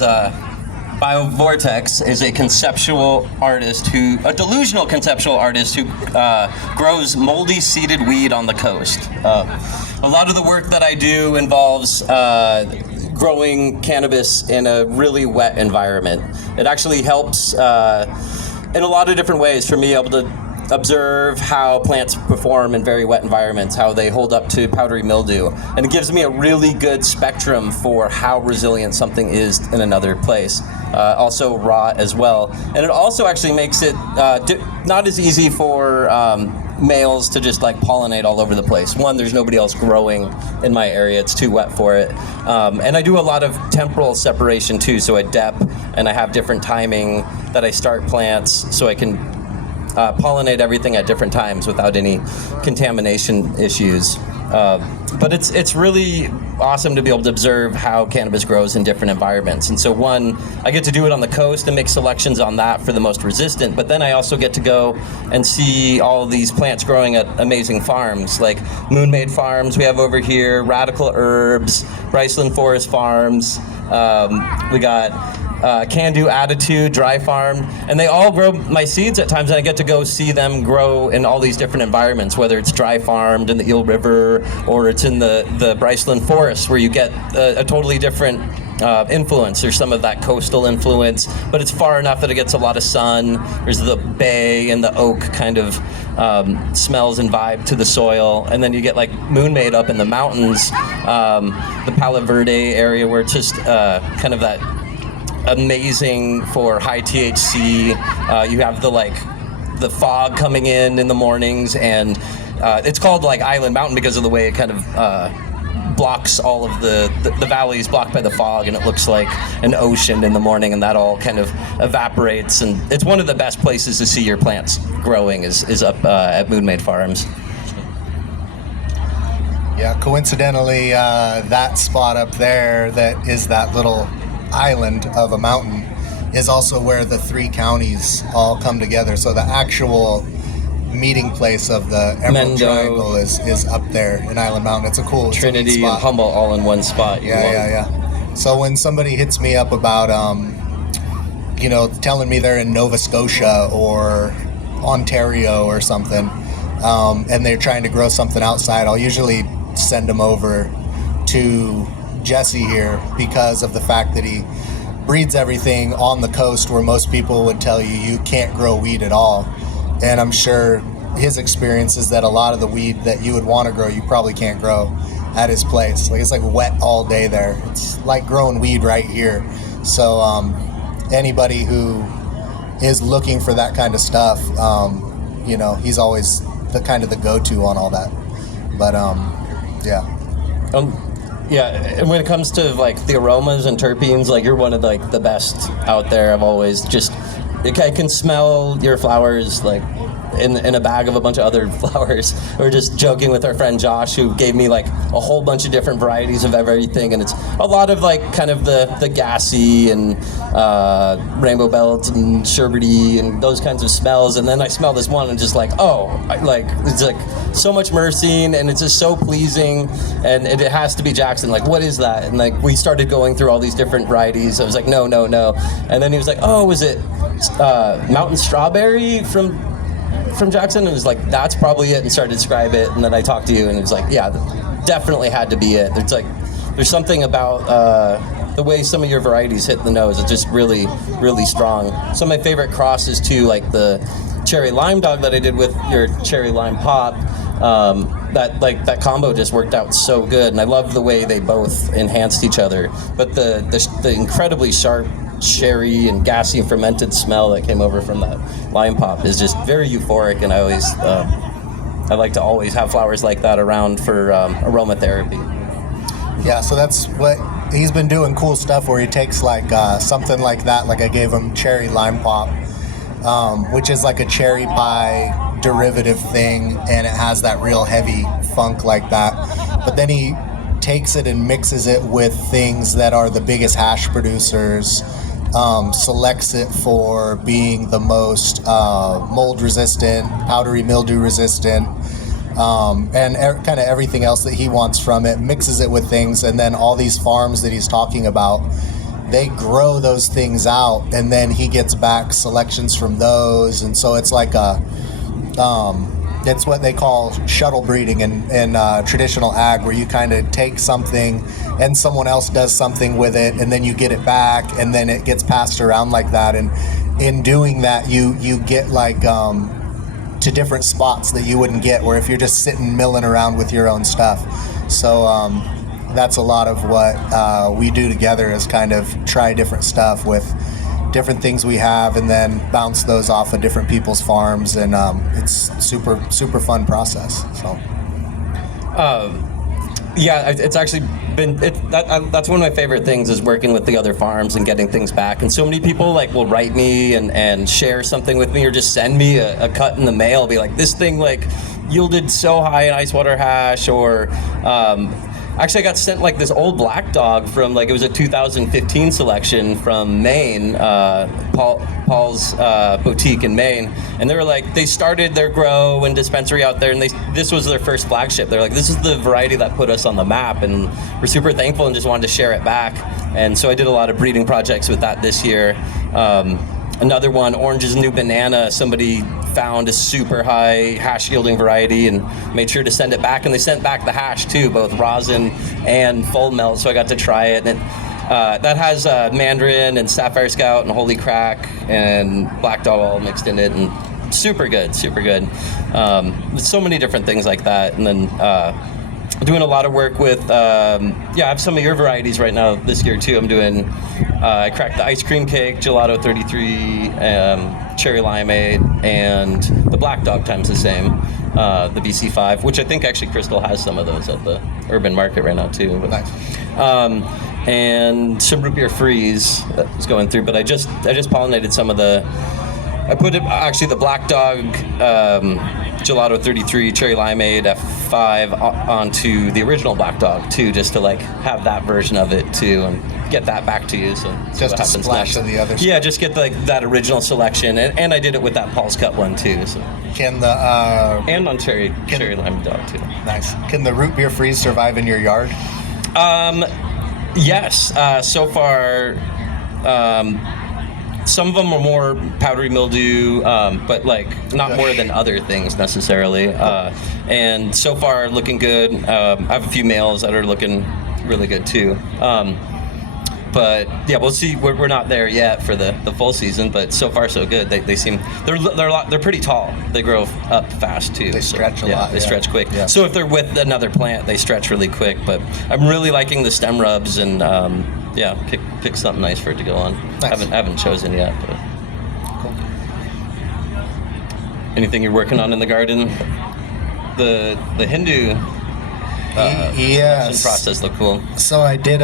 is Biovortex is a delusional conceptual artist who grows moldy seeded weed on the coast. A lot of the work that I do involves growing cannabis in a really wet environment. It actually helps in a lot of different ways for me able to observe how plants perform in very wet environments, how they hold up to powdery mildew. And it gives me a really good spectrum for how resilient something is in another place. Also raw as well. And it also actually makes it not as easy for males to just like pollinate all over the place. One, there's nobody else growing in my area. It's too wet for it. And I do a lot of temporal separation too. So I dep and I have different timing that I start plants so I can pollinate everything at different times without any contamination issues. But it's really awesome to be able to observe how cannabis grows in different environments. And so one, I get to do it on the coast and make selections on that for the most resistant, but then I also get to go and see all of these plants growing at amazing farms, like Moon-Made Farms we have over here, Radical Herbs, Bryceland Forest Farms, we got Can Do Attitude, Dry Farm, and they all grow my seeds at times, and I get to go see them grow in all these different environments, whether it's dry farmed in the Eel River or it's in the Bryceland Forest where you get a totally different influence. There's some of that coastal influence, but it's far enough that it gets a lot of sun. There's the bay and the oak kind of smells and vibe to the soil, and then you get like Moon-Made up in the mountains, the Palo Verde area where it's just kind of that amazing for high THC. You have the fog coming in the mornings, and it's called like Island Mountain because of the way it kind of blocks all of the valleys blocked by the fog, and it looks like an ocean in the morning, and that all kind of evaporates. And it's one of the best places to see your plants growing is up at Moon-Made Farms. Yeah, coincidentally, that spot up there that is that little island of a mountain is also where the three counties all come together. So the actual meeting place of the Emerald Triangle is up there in Island Mountain. It's a cool Trinity spot. And Humboldt all in one spot. Yeah. So when somebody hits me up about telling me they're in Nova Scotia or Ontario or something, and they're trying to grow something outside, I'll usually send them over to Jessie here because of the fact that he breeds everything on the coast where most people would tell you can't grow weed at all. And I'm sure his experience is that a lot of the weed that you would want to grow, you probably can't grow at his place. Like it's like wet all day there. It's like growing weed right here. So anybody who is looking for that kind of stuff, he's always the go-to on all that. But yeah. Yeah, and when it comes to like the aromas and terpenes, like you're one of like the best out there. I've always I can smell your flowers like in a bag of a bunch of other flowers. We were just joking with our friend Josh, who gave me like a whole bunch of different varieties of everything, and it's a lot of like kind of the gassy and rainbow belt and sherbety and those kinds of smells. And then I smell this one and just like, it's like so much myrcene, and it's just so pleasing, and it has to be Jackson. Like, what is that? And like we started going through all these different varieties. I was like, no, and then he was like, oh, was it Mountain Strawberry from Jackson? And it was like, that's probably it, and started to describe it. And then I talked to you, and it was like, yeah, definitely had to be it. There's something about the way some of your varieties hit the nose. It's just really, really strong. Some of my favorite crosses too, like the cherry lime dog that I did with your cherry lime pop. That combo just worked out so good, and I love the way they both enhanced each other. But the incredibly sharp cherry and gassy and fermented smell that came over from that lime pop is just very euphoric, and I like to always have flowers like that around for aromatherapy. Yeah, so that's what he's been doing, cool stuff where he takes like something like that, like I gave him cherry lime pop, which is like a cherry pie derivative thing, and it has that real heavy funk like that. But then he takes it and mixes it with things that are the biggest hash producers, selects it for being the most mold resistant, powdery mildew resistant, and kind of everything else that he wants from it, mixes it with things. And then all these farms that he's talking about, they grow those things out, and then he gets back selections from those, and so it's like a it's what they call shuttle breeding in traditional ag, where you kind of take something and someone else does something with it, and then you get it back, and then it gets passed around like that. And in doing that, you get like to different spots that you wouldn't get, where if you're just sitting milling around with your own stuff. So that's a lot of what we do together, is kind of try different stuff with different things we have, and then bounce those off of different people's farms, and it's super fun process. So yeah, it's actually been that's one of my favorite things, is working with the other farms and getting things back. And so many people like will write me and share something with me, or just send me a cut in the mail, be like, this thing like yielded so high in ice water hash, or actually, I got sent like this old black dog from, like, it was a 2015 selection from Maine, Paul's boutique in Maine, and they were like, they started their grow and dispensary out there, and this was their first flagship. They're like, this is the variety that put us on the map, and we're super thankful and just wanted to share it back. And so I did a lot of breeding projects with that this year. Another one, Orange's New Banana, somebody found a super high hash yielding variety and made sure to send it back, and they sent back the hash too, both rosin and full melt, so I got to try it. And that has Mandarin and Sapphire Scout and Holy Crack and Black Dog all mixed in it, and super good. So many different things like that. And then doing a lot of work with, I have some of your varieties right now this year too. I'm doing, I cracked the ice cream cake, Gelato 33, cherry limeade, and the Black Dog times the same, the BC5, which I think actually Crystal has some of those at the Urban Market right now too. nice. And some root beer freeze that was going through, but I just pollinated some of the, I put it, actually the Black Dog Gelato 33 Cherry Limeade F5 onto the original Black Dog too, just to like have that version of it too, and get that back to you. So just a splash of the other stuff. Yeah, just get like that original selection, and I did it with that Paul's Cut one too. So. Can the and on Cherry Lime Dog too. Nice. Can the root beer freeze survive in your yard? Yes. So far, some of them are more powdery mildew, but like not more than other things necessarily. And so far, looking good. I have a few males that are looking really good too. But yeah, we'll see. We're not there yet for the full season, but so far so good. They seem they're pretty tall. They grow up fast too. They stretch a lot. They stretch quick. Yeah. So if they're with another plant, they stretch really quick. But I'm really liking the stem rubs, and pick something nice for it to go on. Nice. Haven't chosen yet. But. Cool. Anything you're working on in the garden? The Hindu Yes. process looked cool. So I did